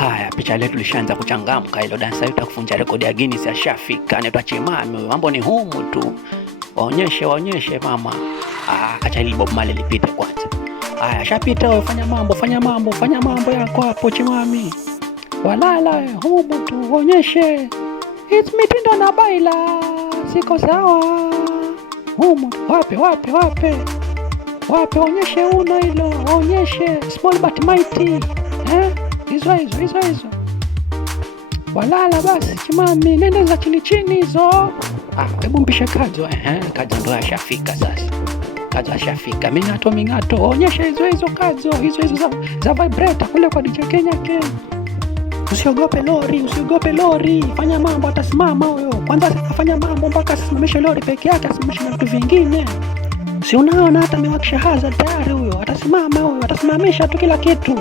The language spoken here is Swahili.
Haya, picha letu lishaanza kuchangamka. Hilo dansa yetu ya kufunja rekodi ya Guinness yashafika. Anaitwa Chimami huyo. Mambo ni humu tu. Waonyeshe mama. Acha ile Bob Marley lipite kwanza. Haya, shapita wewe, fanya mambo yako hapo Chimami. Walala humu tu, waonyeshe. It's mitindo na baila. Siko sawa. Humu wape. Waonyeshe uno hilo, waonyeshe small but mighty. Hizo. Walala basi Chimami, nenda za chini hizo. Hebu mpishe Kadzo. Kadzo ndo ashafika sasa. Kadzo ashafika. Mingato. Onyesha hizo Kadzo. Hizo za vibrator kule kwa DJ Kenya. Usiogope lori. Fanya mambo, atasimama huyo. Kwanza afanya mambo mpaka asimamishe lori peke yake, asimamishe na vitu vingine. Si unaona hata amewakisha hazard tayari huyo. Atasimama huyo, atasimamisha tu kila kitu.